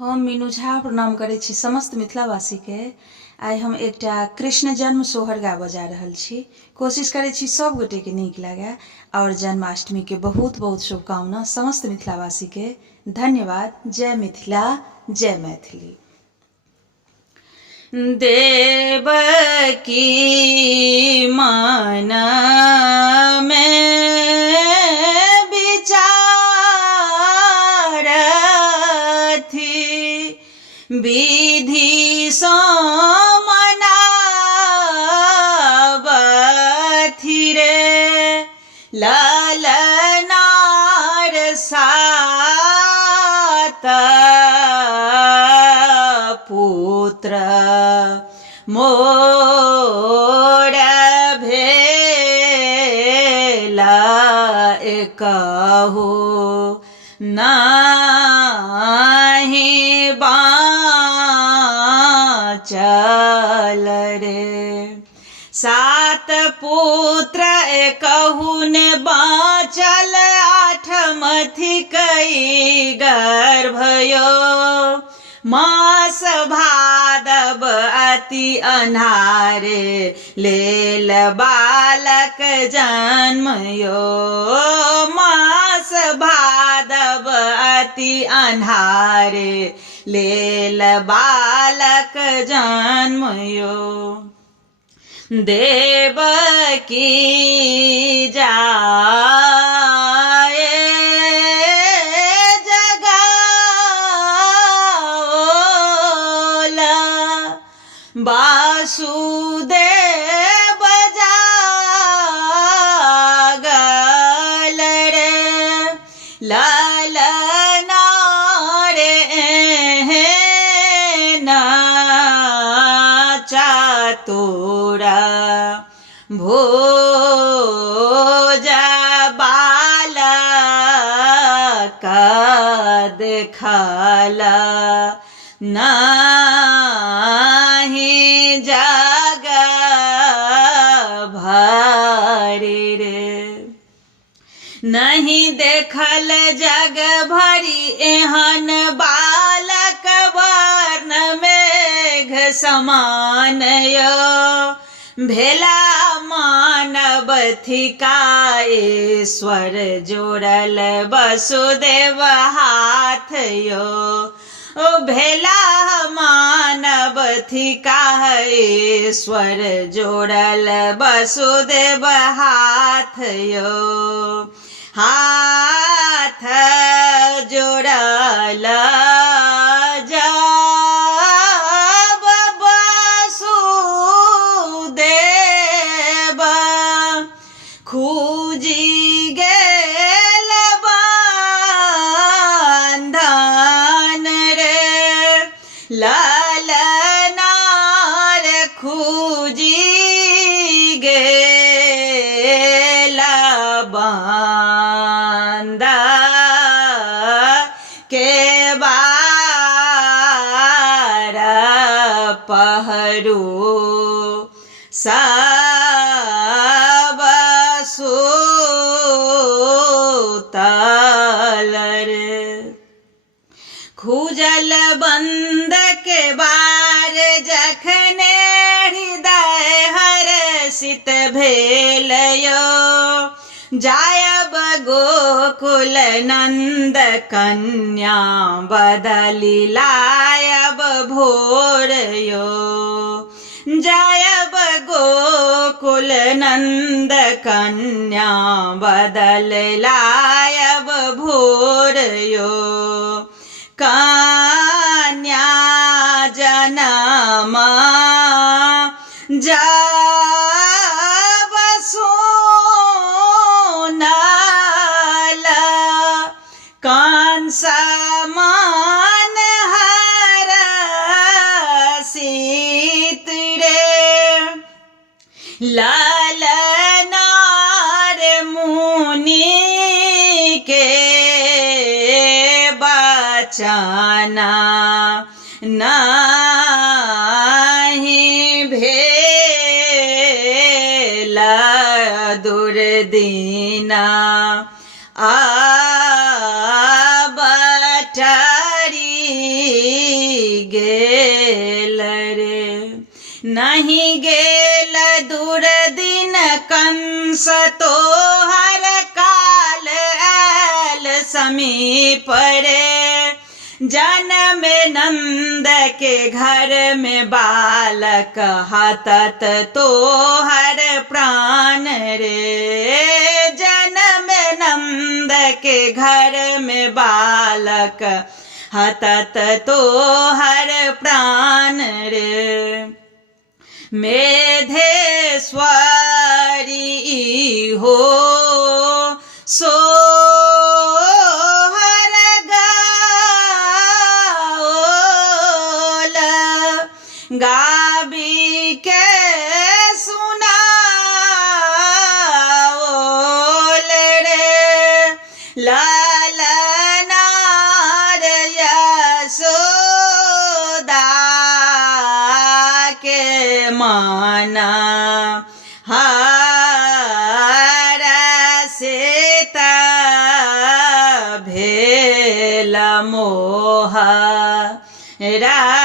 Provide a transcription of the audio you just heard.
हम मीनू झा प्रणाम करै छी समस्त मिथिलावासी के। आइ हम एकटा कृष्ण जन्म सोहर गाबऽ जा रहल छी। कोशिश करै छी सब गोटे के नीक लागे और जन्माष्टमी के बहुत बहुत शुभकामना समस्त मिथिलावासी के। धन्यवाद। जय मिथिला, जय मैथिली। देवकी मन में विधि सो मनावथि रे ललनार सात पुत्र मोर भेला एकहु नाही चल रे। सात पुत्र एकहु ने बाँचल, आठमथि कई गर्भयो। मास भादव अति अन्हारे, लेल बालक जन्मयो। मास भादव अति अन्हारे, लेल बालक जन्मयो। देवकी जाए जगाओला, वासुदेव जागल रे ललना रे चातुरा भोज बालक देखला नाही जग भरि रे। नहीं देखल जग भरी एहन बालक, वर्ण मेघ समान यो। भेला मानव थिकाएश्वर, जोड़ल वसुदेव हाथ यो। भेला मानव थिकाएश्वर, जोड़ल वसुदेव हाथ यो। हाथ जोड़ल जब वसुदेव, खूजी गेल बंधन रे ललनार खूजी गेल के बार पहरू सब सुतल रे। खूजल बंद के बार जखने हृदय हर्षित भेल यो। जायब गोकुल नंद कन्या, बदली लायब भोर यो। जायब गोकुल नंद कन्या, बदल लायब भोर यो। कन्या जनमा जब सोनल, कंस मान हरषित रे ललनार मुनि के बचना नाही भेल दुर्दिना। बटरी नहीं गेल दूर दिन कंस तोहर काल आयल समीप रे। जन्म नंद के घर में बालक हतत तोहर प्राण रे। जन्म नंद के घर में बालक हतत तोहर प्राण रे। मेधेश्वरी हो सोहर गाओल, गाबी के सुनाओल रे। लालनार यशोदा के माना हार सीता भेल मोहा रा।